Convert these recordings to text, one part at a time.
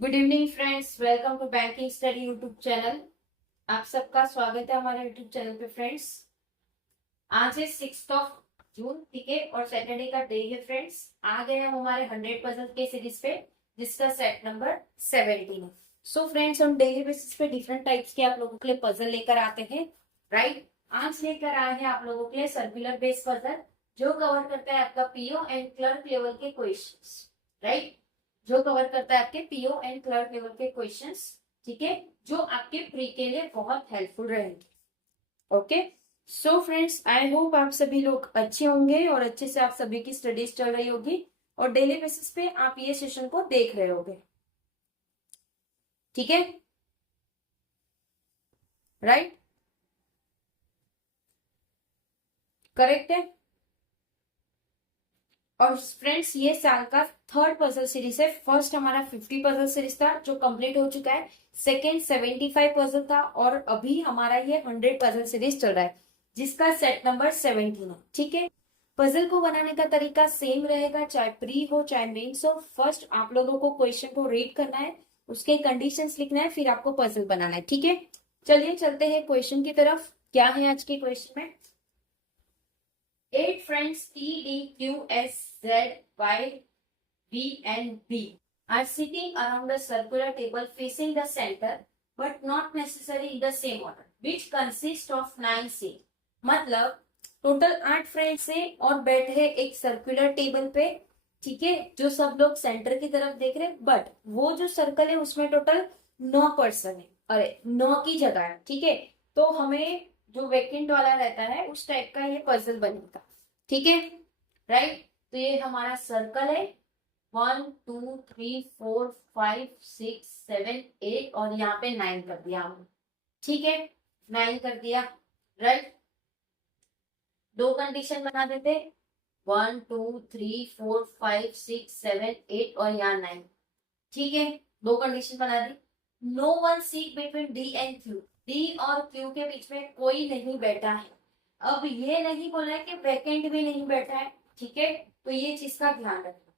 Good evening friends, welcome to banking study YouTube channel. आप सबका स्वागत है हमारे यूट्यूब चैनल पे फ्रेंड्स। आज है 6 जून, ठीक है, और सैटरडे का डे है फ्रेंड्स। आ गए हम हमारे 100 पजल के सीरीज पे, जिसका सेट नंबर 17 है। सो फ्रेंड्स, हम डेली बेसिस पे डिफरेंट टाइप्स के आप लोगों के लिए पजल लेकर आते हैं, राइट। आज लेकर आए हैं आप लोगों के लिए सर्कुलर बेस पजल, जो कवर करता है आपका पीओ एंड क्लर्क लेवल के क्वेश्चंस, राइट। जो कवर करता है आपके पीओ एंड क्लर्क लेवल के क्वेश्चंस, ठीक है, जो आपके प्री के लिए बहुत हेल्पफुल रहेंगे। Okay, so friends, I hope आप सभी लोग अच्छे होंगे और अच्छे से आप सभी की स्टडीज चल रही होगी और डेली बेसिस पे आप ये सेशन को देख रहे होगे, ठीक है, राइट, करेक्ट है। और फ्रेंड्स, ये साल का थर्ड पजल सीरीज है। फर्स्ट हमारा 50 पजल सीरीज था जो कंप्लीट हो चुका है। सेकेंड 75 पजल था और अभी हमारा ये 100 पजल सीरीज चल रहा है, जिसका सेट नंबर 17 है, ठीक है। पजल को बनाने का तरीका सेम रहेगा, चाहे प्री हो चाहे मेंस हो। फर्स्ट आप लोगों को क्वेश्चन को रीड करना है, उसके कंडीशंस लिखना है, फिर आपको पजल बनाना है, ठीक है। चलिए चलते हैं क्वेश्चन की तरफ। क्या है आज के क्वेश्चन में? 8 friends T, D, Q, S, Z, Y, V and B are sitting around a circular table facing the center but not necessarily in the same order, which consists of 9 seats. मतलब total 8 friends है और बैठे हैं एक circular table पे, ठीक है, जो सब लोग सेंटर की तरफ देख रहे हैं, बट वो जो सर्कल है उसमें टोटल 9 पर्सन है, अरे 9 की जगह है, ठीक है। तो हमें जो वेकेंट वाला रहता है उस टाइप का ये पजल बनेगा, ठीक है, राइट। तो ये हमारा सर्कल है, 1 2 3 4 5 6 7 8 और यहाँ पे 9 कर दिया हमने, ठीक है, 9 कर दिया, राइट। दो कंडीशन बना देते, 1 2 3 4 5 6 7 8 और यहाँ 9, ठीक है, दो कंडीशन बना दी। No one seat between D and Q, D और क्यू के बीच में कोई नहीं बैठा है। अब ये नहीं बोला है कि वैकेंट भी नहीं बैठा है, ठीक है, तो ये चीज का ध्यान रखना।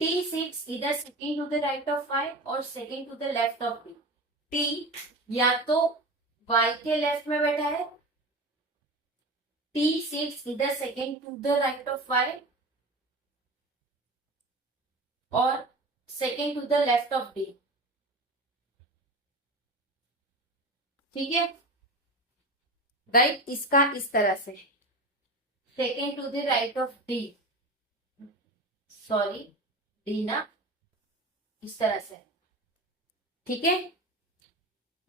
टी सीट्स इधर second to the right of Y और second to the left of T. T या तो वाई के लेफ्ट में बैठा है, टी सीट्स इधर second to the right of Y और second to the left of D, ठीक है, राइट। इसका इस तरह से second to the right of D, sorry D ना, इस तरह से, ठीक है।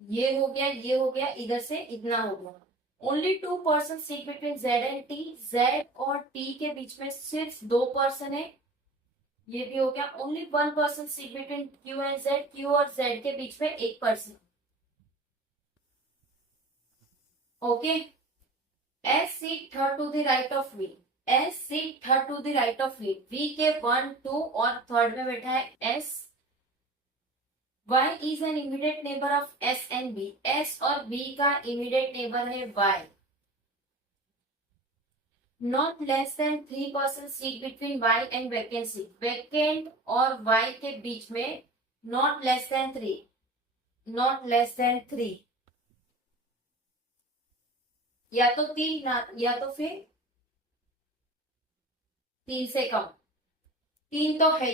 ये हो गया, ये हो गया, इधर से इतना हो गया। Only 2 person sit between Z and T, Z और टी के बीच में सिर्फ 2 पर्सन है, ये भी हो गया। Only 1 person sit between q and z, q और जेड के बीच में 1 person, okay. S sit third to the right of v, s sit third to the right of v, v के 1 2 और थर्ड में बैठा है s. y is an immediate neighbour of s and b, s और b का immediate neighbour है y। Not less than 3 person sit between y and vacancy, vacant और y के बीच में not less than 3, not less than 3, या तो 3 ना, या तो फिर 3 से कम, 3 तो है।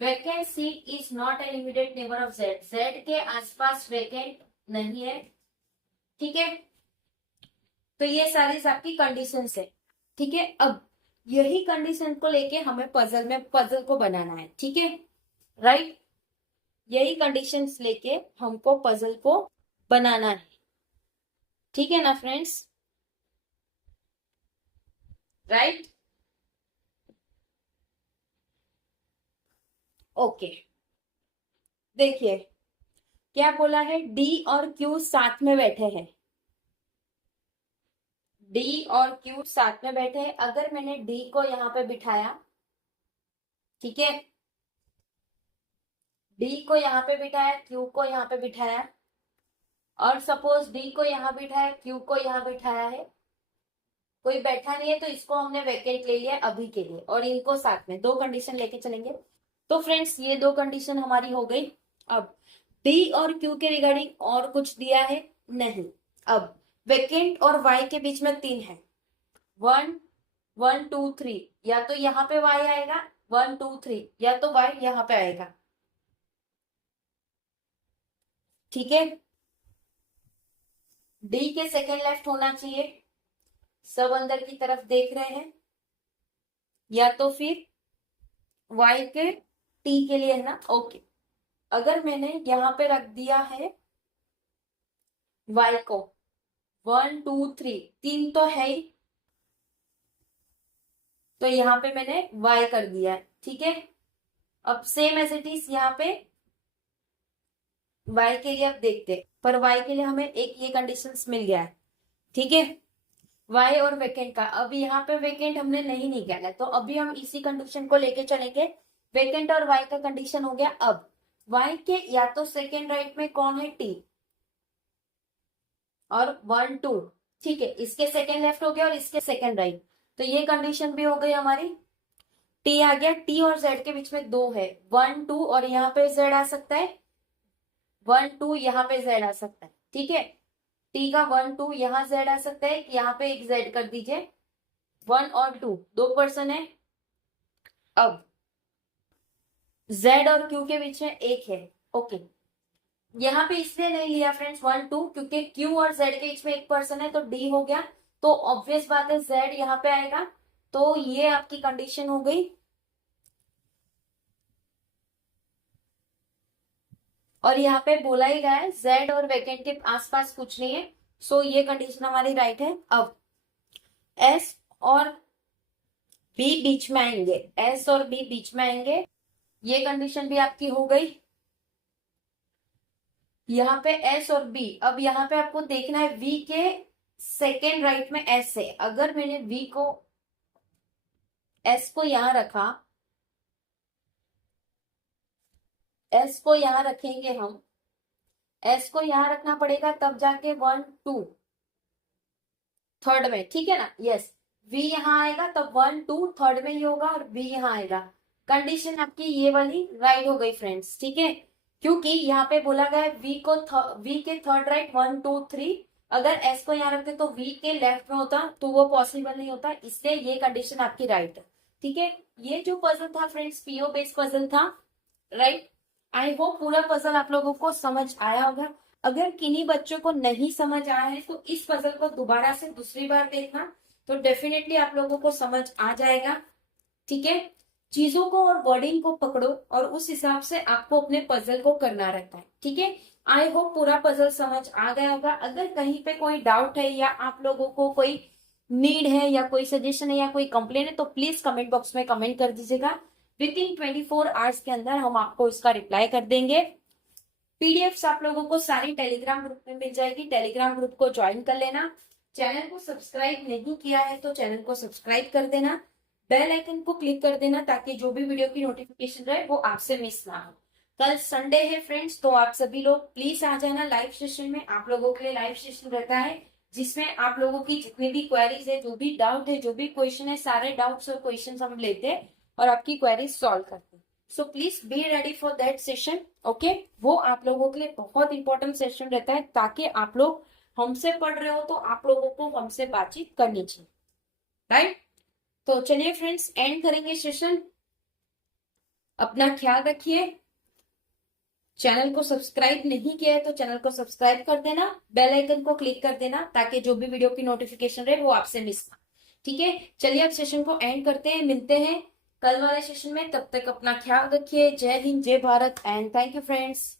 Vacant seat is not an immediate neighbour of Z, Z के आसपास वैकेंट नहीं है, ठीक है। तो ये सारी आपकी कंडीशंस है, ठीक है। अब यही कंडीशन को लेके हमें पजल में पजल को बनाना है, ठीक है, राइट। यही कंडीशंस लेके हमको पजल को बनाना है, ठीक है ना फ्रेंड्स, राइट। ओके, देखिए क्या बोला है, डी और क्यू साथ में बैठे हैं, डी और क्यू साथ में बैठे हैं। अगर मैंने डी को यहाँ पे बिठाया, ठीक है, डी को यहाँ पे बिठाया, क्यू को यहाँ पे बिठाया, और सपोज डी को यहाँ बिठाया, क्यू को यहाँ बिठाया है, कोई बैठा नहीं है, तो इसको हमने वैकेंट ले लिया अभी के लिए, और इनको साथ में दो कंडीशन लेके चलेंगे। तो फ्रेंड्स ये दो कंडीशन हमारी हो गई। अब डी और क्यू के रिगार्डिंग और कुछ दिया है नहीं। अब वेकेंट और वाई के बीच में 3 है, 1 1 2 3, या तो यहाँ पे वाई आएगा 1 2 3, या तो वाई यहाँ पे आएगा। ठीक है, डी के सेकेंड लेफ्ट होना चाहिए, सब अंदर की तरफ देख रहे हैं, या तो फिर वाई के टी के लिए है ना। ओके, अगर मैंने यहाँ पे रख दिया है वाई को 1 2 3, 3 तो है ही, तो यहाँ पे मैंने वाई कर दिया है। ठीक है, अब सेम एज इट इज यहाँ पे वाई के लिए अब देखते हैं, पर वाई के लिए हमें एक ये कंडीशंस मिल गया है। ठीक है, वाई और वेकेंट का, अब यहाँ पे वेकेंट हमने नहीं निकाला है, तो अभी हम इसी कंडीशन को लेके चलेंगे। वेकेंट और वाई का कंडीशन हो गया। अब वाई के या तो सेकेंड राइट में कौन है, टी, और 1 2, ठीक है, इसके सेकेंड लेफ्ट हो गया और इसके सेकेंड राइट, तो ये कंडीशन भी हो गई हमारी। टी आ गया, टी और जेड के बीच में 2 है, 1 2, और यहाँ पे जेड आ सकता है 1 2, यहाँ पे जेड आ सकता है। ठीक है, टी का 1 2 यहाँ जेड आ सकता है, यहाँ पे एक जेड कर दीजिए, 1 और 2 दो पर्सन है। अब जेड और क्यू के बीच में 1 है। ओके, यहाँ पे इसलिए नहीं लिया फ्रेंड्स 1 2, क्योंकि क्यू और जेड के बीच में एक पर्सन है, तो डी हो गया, तो ऑब्वियस बात है जेड यहाँ पे आएगा, तो ये आपकी कंडीशन हो गई। और यहाँ पे बोला ही गया है जेड और वेकेंट के आसपास कुछ नहीं है, सो ये कंडीशन हमारी राइट है। अब एस और बी बीच में आएंगे, एस और बी बीच में आएंगे, ये कंडीशन भी आपकी हो गई। यहाँ पे एस और बी, अब यहाँ पे आपको देखना है वी के सेकेंड राइट में एस है, अगर मैंने वी को एस को यहां रखा, एस को यहां रखेंगे हम, एस को यहां रखना पड़ेगा तब जाके 1 2 थर्ड में, ठीक है ना। यस, वी यहां आएगा तब 1 2 थर्ड में ही होगा, और बी यहां आएगा। कंडीशन आपकी ये वाली राइट हो गई फ्रेंड्स। ठीक है, क्योंकि यहाँ पे बोला गया है वी के थर्ड राइट 1 2 3, अगर एस को यहाँ रखते तो वी के लेफ्ट में होता, तो वो पॉसिबल नहीं होता, इसलिए ये कंडीशन आपकी राइट है। ठीक है, ये जो पजल था फ्रेंड्स पीओ बेस्ड पजल था, राइट। आई होप पूरा पजल आप लोगों को समझ आया होगा। अगर किन्हीं बच्चों को नहीं समझ आया है तो इस पजल को दोबारा से दूसरी बार देखना, तो डेफिनेटली आप लोगों को समझ आ जाएगा। ठीक है, चीजों को और वर्डिंग को पकड़ो और उस हिसाब से आपको अपने पजल को करना रहता है। ठीक है, आई होप पूरा पजल समझ आ गया होगा। अगर कहीं पे कोई डाउट है या आप लोगों को कोई नीड है या कोई सजेशन है या कोई कंप्लेन है, तो प्लीज कमेंट बॉक्स में कमेंट कर दीजिएगा। विद इन 24 आवर्स के अंदर हम आपको इसका रिप्लाई कर देंगे। पीडीएफ्स आप लोगों को सारी टेलीग्राम ग्रुप में मिल जाएगी, टेलीग्राम ग्रुप को ज्वाइन कर लेना। चैनल को सब्सक्राइब नहीं किया है तो चैनल को सब्सक्राइब कर देना, बेल आइकन को क्लिक कर देना, ताकि जो भी वीडियो की नोटिफिकेशन रहे वो आपसे मिस ना हो। कल संडे है फ्रेंड्स, तो आप सभी लोग प्लीज आ जाना लाइव सेशन में। आप लोगों के लिए लाइव सेशन रहता है, जिसमें आप लोगों की जितनी भी क्वेरीज है, जो भी डाउट है, जो भी क्वेश्चन है, सारे डाउट्स और क्वेश्चन हम लेते हैं और आपकी क्वेरीज सॉल्व करते हैं। So please be ready for that session. Okay, वो आप लोगों के लिए बहुत इंपॉर्टेंट सेशन रहता है, ताकि आप लोग हमसे पढ़ रहे हो तो आप लोगों को हमसे बातचीत करनी चाहिए, राइट। तो चलिए फ्रेंड्स, एंड करेंगे सेशन। अपना ख्याल रखिए। चैनल को सब्सक्राइब नहीं किया है तो चैनल को सब्सक्राइब कर देना, बेल आइकन को क्लिक कर देना, ताकि जो भी वीडियो की नोटिफिकेशन रहे वो आपसे मिस ना। ठीक है, चलिए अब सेशन को एंड करते हैं, मिलते हैं कल वाले सेशन में। तब तक अपना ख्याल रखिए। जय हिंद, जय Bharat, and thank you friends.